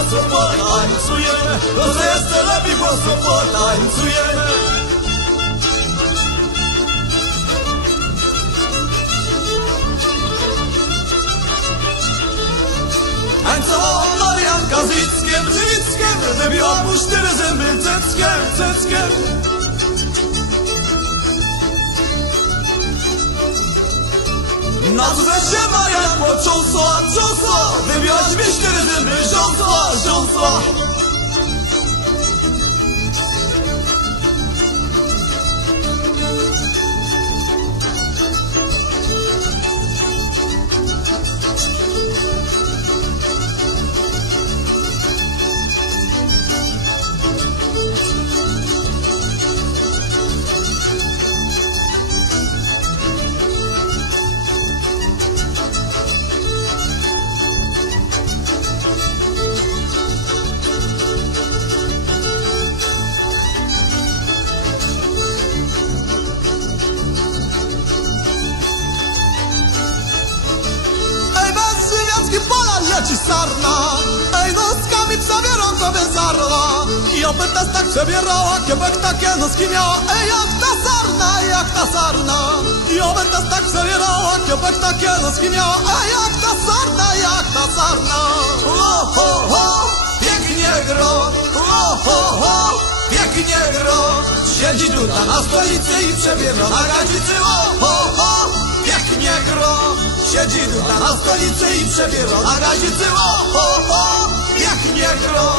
głosu potańcujemy, może jeszcze lepiej głosu potańcujemy. Tańcowała Marianka z Wickiem, wybiła mu 4 zęby cyckiem. Na wrzesie Marianko cząsła, wybiłaś mi 4 zęby, rząsła. Leci sarna, ej noskami przebierą sobie zarła. I oby też tak przebierała, kiebek takie noski miała. Ej jak ta sarna. I oby też tak przebierała, kiebek takie noski miała. Ej jak ta sarna. Ho, pięknie gro. Ho, pięknie gro. Siedzi tutaj na stolicy i przebiera na gadzicy. Ho, pięknie gro. Siedzi tutaj na stolicy i przebiera na gadzicy. Ho, pięknie gro.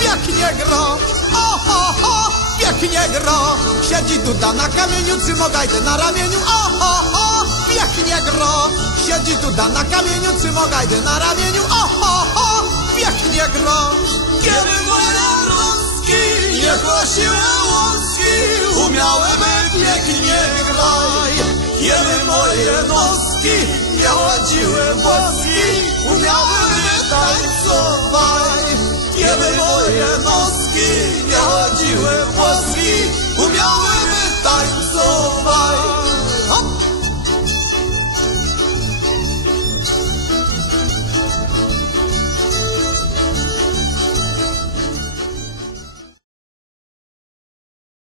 Pięknie gro. Pięknie gro. Siedzi duda na kamieniu, trzyma gajdę na ramieniu. Pięknie gro. Siedzi duda na kamieniu, trzyma gajdę na ramieniu. Pięknie gro. Kiedy moje brązki nie głosiły łuski, umiałyby pięknie grać. Kiedy moje noski nie chodziły włoski, umiałyby tańcować. Kiedy moje noski nie chodziły włoski, umiałyby tańcować.